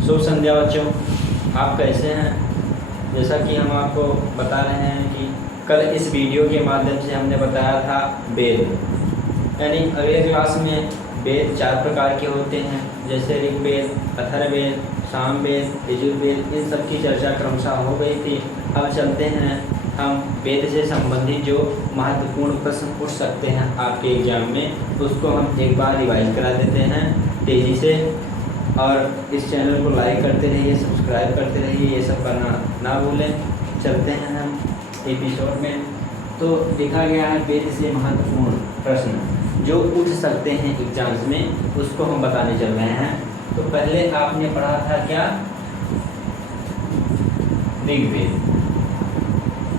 शुभ संध्या बच्चों, आप कैसे हैं। जैसा कि हम आपको बता रहे हैं कि कल इस वीडियो के माध्यम से हमने बताया था वेद, यानी अगले क्लास में वेद 4 प्रकार के होते हैं, जैसे ऋग्वेद, अथर्ववेद, सामवेद, यजुर्वेद। इन सब की चर्चा क्रमशः हो गई थी। अब चलते हैं हम वेद से संबंधित जो महत्वपूर्ण प्रश्न पूछ सकते हैं आपके एग्जाम में, उसको हम एक बार रिवाइज करा देते हैं तेज़ी से। और इस चैनल को लाइक करते रहिए, सब्सक्राइब करते रहिए, ये सब करना ना भूलें। चलते हैं हम एपिसोड में। तो लिखा गया है वेद से महत्वपूर्ण प्रश्न जो पूछ सकते हैं एग्जाम्स में, उसको हम बताने चल रहे हैं। तो पहले आपने पढ़ा था क्या, ऋग्वेद।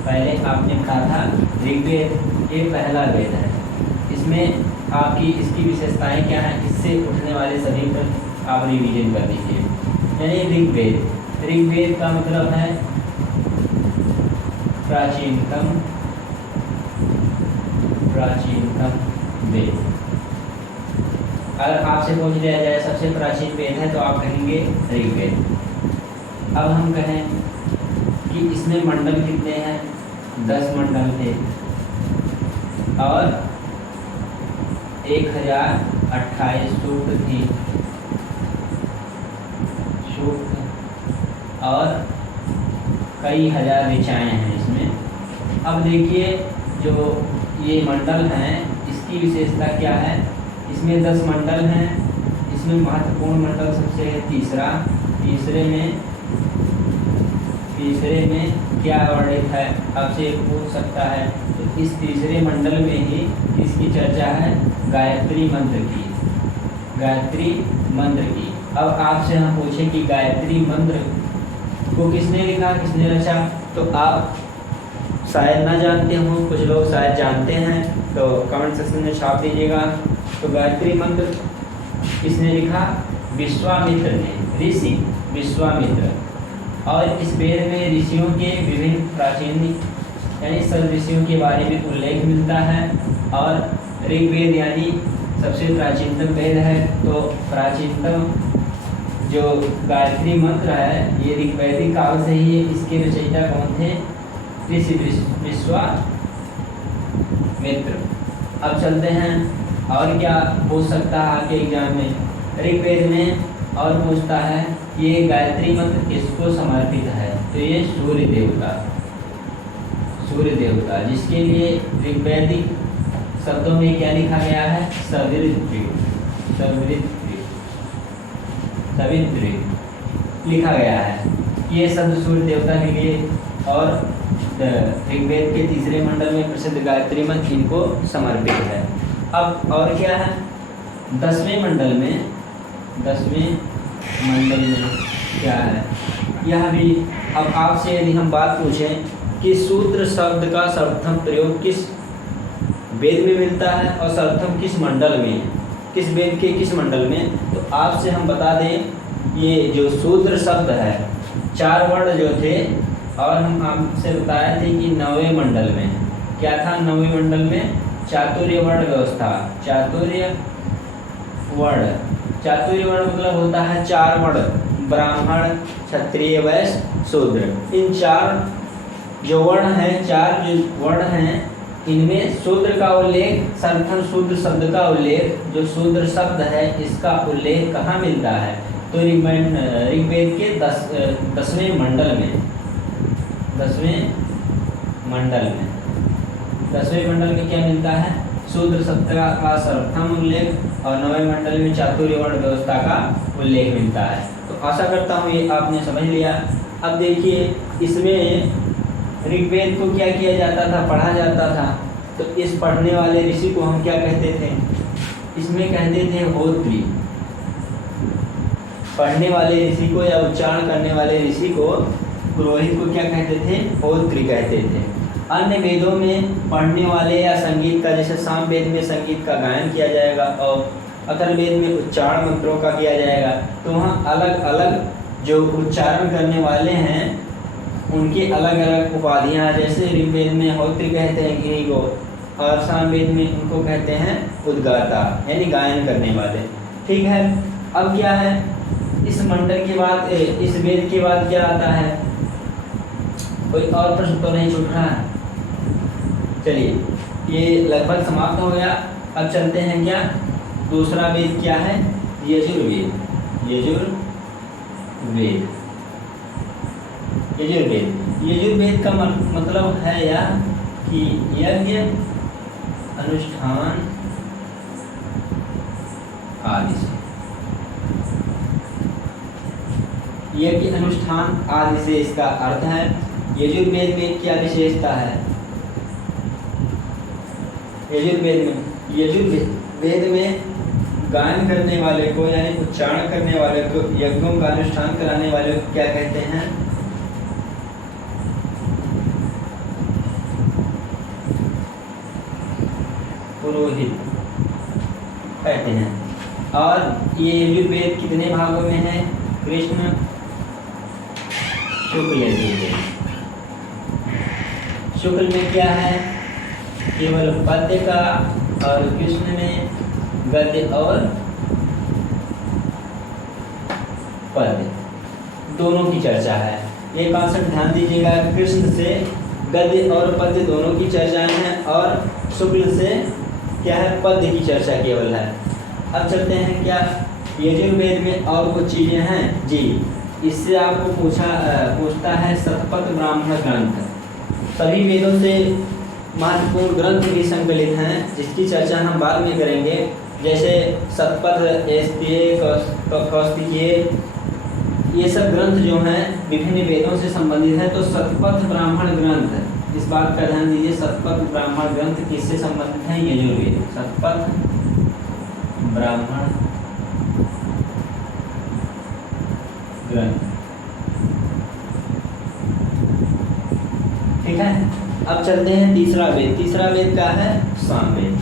पहले आपने पढ़ा था ऋग्वेद, ये पहला वेद है। इसमें आपकी इसकी विशेषताएं क्या हैं, इससे उठने वाले सभी प्रश्न आप रिवीजन कर दीजिए। यानी ऋग्वेद, ऋग्वेद का मतलब है प्राचीनतम वेद। अगर आपसे पूछ लिया जाए सबसे प्राचीन वेद है तो आप कहेंगे ऋग्वेद। अब हम कहें कि इसमें मंडल कितने हैं, 10 मंडल थे और 1028 सूक्त थी और कई हजार ऋचाएँ हैं इसमें। अब देखिए जो ये मंडल हैं, इसकी विशेषता क्या है। इसमें 10 मंडल हैं। इसमें महत्वपूर्ण मंडल सबसे है तीसरा। तीसरे में क्या वर्णित है, आपसे पूछ सकता है। तो इस तीसरे मंडल में ही इसकी चर्चा है गायत्री मंत्र की। अब आपसे हम पूछें कि गायत्री मंत्र को किसने लिखा, किसने रचा, तो आप शायद ना जानते हो, कुछ लोग शायद जानते हैं, तो कमेंट सेक्शन में छाप दीजिएगा। तो गायत्री मंत्र किसने लिखा, विश्वामित्र ने, ऋषि विश्वामित्र। और इस वेद में ऋषियों के विभिन्न प्राचीन यानी सब ऋषियों के बारे में उल्लेख मिलता है। और ऋग्वेद यानी सबसे प्राचीनतम वेद है, तो प्राचीनतम जो गायत्री मंत्र है ये ऋग्वैदिक काल से ही है। इसके रचयिता कौन थे, ऋषि विश्वामित्र। अब चलते हैं और क्या पूछ सकता है आपके एग्जाम में। ऋग्वेद में और पूछता है ये गायत्री मंत्र किसको समर्पित है, तो ये सूर्य देवता, जिसके लिए ऋग्वैदिक शब्दों में क्या लिखा गया है, सवित्री लिखा गया है। ये शब्द सूर्य देवता के लिए और ऋग्वेद के तीसरे मंडल में प्रसिद्ध गायत्री मंत्र इनको समर्पित है। अब और क्या है, 10वें मंडल में क्या है, यह भी। अब आपसे यदि हम बात पूछें कि शूद्र शब्द का सर्वप्रथम प्रयोग किस वेद में मिलता है और सर्वप्रथम किस मंडल में, किस वेद के किस मंडल में, तो आपसे हम बता दें ये जो शूद्र शब्द है 4 वर्ण जो थे, और हम आपसे बताए थे कि 9वें मंडल में क्या था, 9वें मंडल में चातुर्य वर्ण व्यवस्था। चातुर्य वर्ण मतलब होता है 4 वर्ण, ब्राह्मण, क्षत्रिय, वैश्य, शूद्र। इन 4 जो वर्ण हैं इनमें शूद्र का उल्लेख, सर्वप्रथम शूद्र शब्द का उल्लेख, जो शूद्र शब्द है इसका उल्लेख कहाँ मिलता है, तो ऋग्वेद के 10वें मंडल में। 10वें मंडल में क्या मिलता है, शूद्र शब्द का सर्वप्रथम उल्लेख, और 9वें मंडल में चातुर्य वर्ण व्यवस्था का उल्लेख मिलता है। तो आशा करता हूँ ये आपने समझ लिया। अब देखिए इसमें ऋग्वेद को क्या किया जाता था, पढ़ा जाता था। तो इस पढ़ने वाले ऋषि को हम क्या कहते थे, इसमें कहते थे होत्री। पढ़ने वाले ऋषि को या उच्चारण करने वाले ऋषि को, पुरोहित को क्या कहते थे, होत्री कहते थे। अन्य वेदों में पढ़ने वाले या संगीत का, जैसे सामवेद में संगीत का गायन किया जाएगा और अथर्ववेद में उच्चारण मंत्रों का किया जाएगा, तो वहाँ अलग अलग जो उच्चारण करने वाले हैं उनकी अलग अलग उपाधियाँ। जैसे ऋग्वेद में होत्री कहते हैं गिरी को, और सामवेद में उनको कहते हैं उद्गाता, यानी गायन करने वाले। ठीक है, अब क्या है, इस मंडल के बाद इस वेद के बाद क्या आता है? कोई और प्रश्न तो नहीं छूट रहा है? चलिए ये लगभग समाप्त हो गया। अब चलते हैं क्या, दूसरा वेद क्या है? यजुर्वेद। यजुर्वेद यजुर्वेद यजुर्वेद का मतलब है या कि यज्ञ अनुष्ठान आदि से, यज्ञ अनुष्ठान आदि से इसका अर्थ है। यजुर्वेद में क्या विशेषता है? यजुर्वेद में गायन करने वाले को यानी उच्चारण करने वाले को, यज्ञों का अनुष्ठान कराने वाले को क्या कहते हैं? पुरोहित कहते हैं। और ये यजुर्वेद कितने भागों में है? कृष्ण शुक्ल यजुर्वेद। शुक्ल में क्या है? केवल पद्य का, और कृष्ण में गद्य और पद्य दोनों की चर्चा है। ये कॉन्सेप्ट ध्यान दीजिएगा, कृष्ण से गद्य और पद्य दोनों की चर्चाएं हैं, और शुक्ल से क्या है? पद्य की चर्चा केवल है। अब चलते हैं क्या, यजुर्वेद में और कुछ चीज़ें हैं जी। इससे आपको पूछता है शतपथ ब्राह्मण ग्रंथ। सभी वेदों से महत्वपूर्ण ग्रंथ भी संकलित हैं, जिसकी चर्चा हम बाद में करेंगे, जैसे शतपथ, ऐस्त्रीय, कौस्तिकीय, ये सब ग्रंथ जो हैं विभिन्न वेदों से संबंधित हैं। तो शतपथ ब्राह्मण ग्रंथ, इस बात का ध्यान दीजिए, शतपथ ब्राह्मण ग्रंथ किससे संबंधित हैं? यजुर्वेद। शतपथ ब्राह्मण ग्रंथ, ठीक है। अब चलते हैं तीसरा वेद। तीसरा वेद क्या है? सामवेद।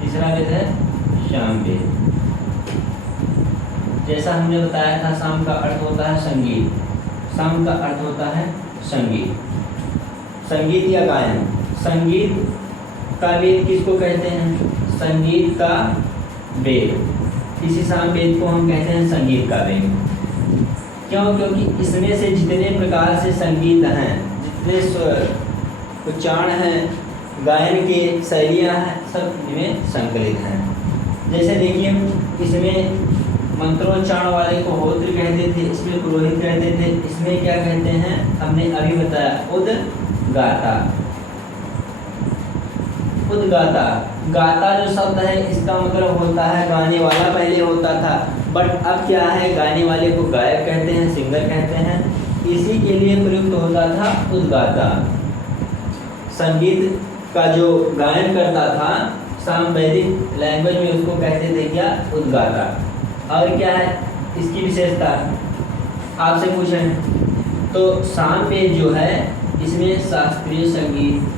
तीसरा वेद है सामवेद। जैसा हमने बताया था, साम का अर्थ होता है संगीत, साम का अर्थ होता है संगीत, संगीत या गायन। संगीत का वेद किसको कहते हैं? संगीत का वेद। इसी सामवेद को हम कहते हैं संगीत का वेद। क्यों? क्योंकि इसमें से जितने प्रकार से संगीत हैं, जितने उच्चारण हैं, गायन के शैलियाँ हैं, सब इनमें संकलित हैं। जैसे देखिए, इसमें मंत्रोच्चारण वाले को होत्र कहते थे, इसमें पुरोहित कहते थे, इसमें क्या कहते हैं? हमने अभी बताया, उद्गाता। उद्गाता, गाता जो शब्द है इसका मतलब होता है गाने वाला, पहले होता था, बट अब क्या है? गाने वाले को गायक कहते हैं, सिंगर कहते हैं। इसी के लिए प्रयुक्त होता था उद्गाता। संगीत का जो गायन करता था सामवेदिक लैंग्वेज में, उसको कहते थे क्या? उद्गाता। और क्या है इसकी विशेषता? आपसे पूछें तो सामवेद जो है इसमें शास्त्रीय संगीत,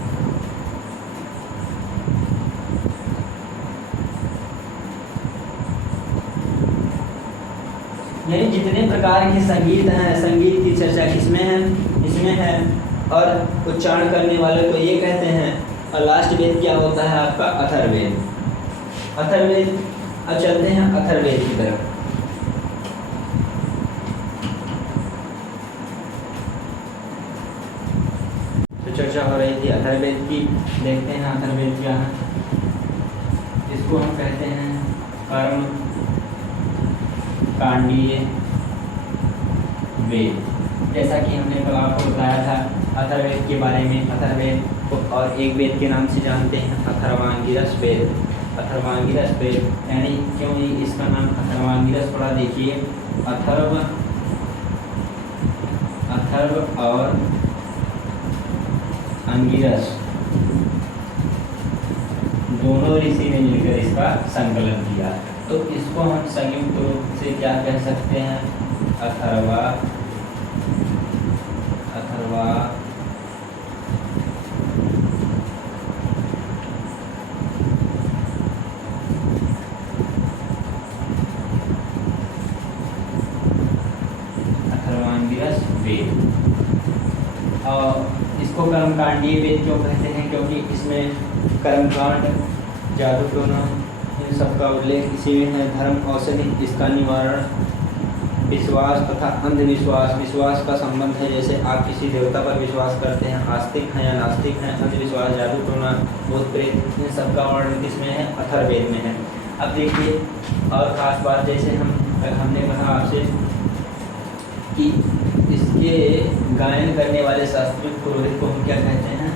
यानी जितने प्रकार के संगीत हैं, संगीत की चर्चा किसमें है? इसमें है। और उच्चारण करने वाले को ये कहते हैं। और लास्ट वेद क्या होता है आपका? अथर्ववेद। अथर्ववेद। अब चलते हैं अथर्ववेद की तरफ। तो चर्चा हो रही थी अथर्ववेद की, देखते हैं अथर्ववेद क्या है। इसको हम कहते हैं कर्म कांडीय वेद। जैसा कि हमने कल आपको बताया था अथर्ववेद के बारे में। अथर्ववेद को और एक वेद के नाम से जानते हैं, अथर्वांगिरस वेद। अथर्वांगिरस वेद यानी क्यों इसका नाम अथर्वांगिरस पड़ा? देखिए, अथर्व और अंगिरस दोनों ऋषि ने मिलकर इसका संकलन किया। तो इसको हम संयुक्त रूप से क्या कह सकते हैं? अथर्वा अथर्वांगिरस वेद। और इसको कर्मकांडीय वेद क्यों कहते हैं? क्योंकि इसमें कर्मकांड, जादू टोना, इन सब का उल्लेख इसी में है। धर्म, औषधि, इसका निवारण, विश्वास तथा अंधविश्वास। विश्वास का संबंध है, जैसे आप किसी देवता पर विश्वास करते हैं, आस्तिक हैं या नास्तिक हैं। अंधविश्वास, जादू टोना, भूत प्रेत, इन सबका वर्णन किसमें है? अथर्ववेद में है। अब देखिए और ख़ास बात, जैसे हमने कहा आपसे कि इसके गायन करने वाले शास्त्रीय पुरोहित को हम क्या कहते हैं?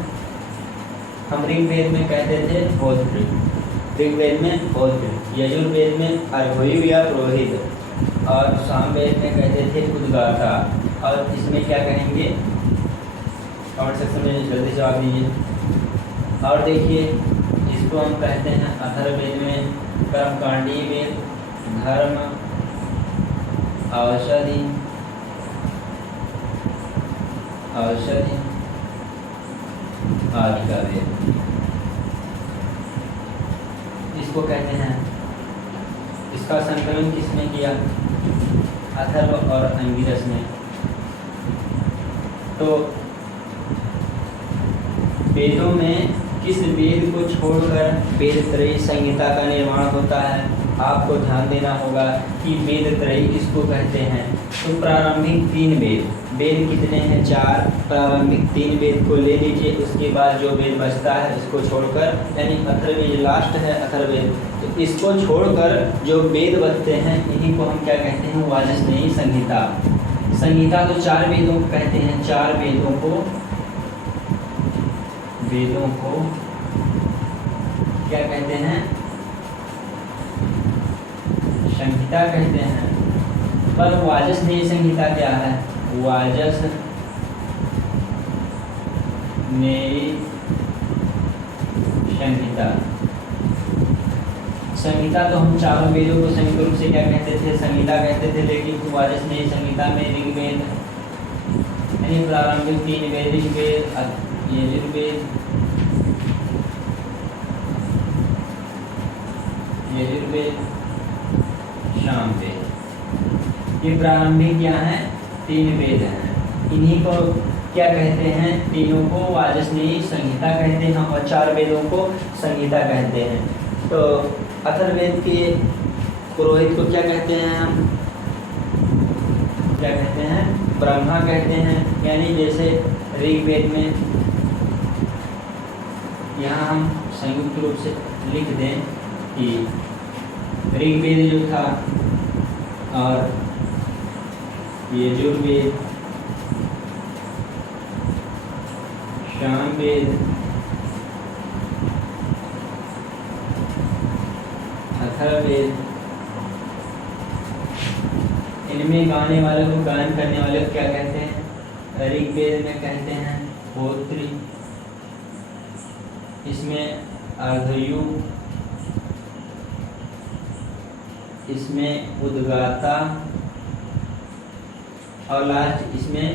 हम ऋग्वेद में कहते थे होत्र, ऋग्वेद में होत्र, यजुर्वेद में अर्घ्यु या पुरोहित, और सामवेद में कहते थे उद्गाता। और इसमें क्या कहेंगे? कमेंट सेक्शन में जल्दी जवाब दीजिए। और देखिए इसको हम कहते हैं अथर्ववेद में कर्मकांडीय वेद, धर्म, औषधि आदि का वेद, इसको कहते हैं। इसका संकलन किसने किया? अथर्व और अंगिरस ने। तो वेदों में किस वेद को छोड़कर वेद त्रयी संहिता का निर्माण होता है? आपको ध्यान देना होगा कि वेद त्रयी किसको कहते हैं। तो प्रारंभिक 3 वेद, वेद कितने हैं? 4। प्रारंभिक 3 वेद को ले लीजिए, उसके बाद जो वेद बचता है इसको छोड़कर, यानी अथर्ववेद लास्ट है अथर्ववेद, तो इसको छोड़कर जो वेद बचते हैं इन्हीं को हम क्या कहते हैं? वाजस्नेयी संहिता। संहिता तो 4 वेदों को कहते हैं। 4 वेदों को क्या कहते हैं? संहिता कहते हैं। पर वाजस्नेयी संहिता क्या है? वाजस्नेयी संहिता। संहिता तो हम 4 वेदों को संयुक्त रूप से क्या कहते थे? संहिता कहते थे, लेकिन वाजस्नेयी संहिता में ऋग्वेद यानी प्रारंभिक 3 वेद, ऋग्वेद, यजुर्वेद, सामवेद, ये प्रारंभिक क्या है? 3 वेद हैं। इन्हीं को क्या कहते हैं? तीनों को वाजस्नेयी संहिता कहते हैं और 4 वेदों को संहिता कहते हैं। तो अथर्ववेद के पुरोहित को क्या कहते हैं? हम क्या कहते हैं? ब्रह्मा कहते हैं। यानी जैसे ऋग्वेद में, यहाँ हम संयुक्त रूप से लिख दें कि ऋग्वेद जो था और यजुर्वेद, सामवेद, अथर्ववेद, इनमें गाने वाले को, गायन करने वाले को क्या कहते हैं? ऋग्वेद में कहते हैं होत्री, इसमें अर्घ्यु, इसमें उद्गाता और लास्ट इसमें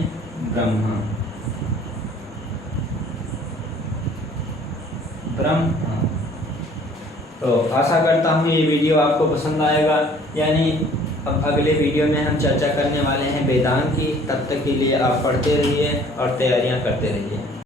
ब्रह्मा। तो आशा करता हूँ ये वीडियो आपको पसंद आएगा। यानी अब अगले वीडियो में हम चर्चा करने वाले हैं वेदांत की। तब तक के लिए आप पढ़ते रहिए और तैयारियां करते रहिए।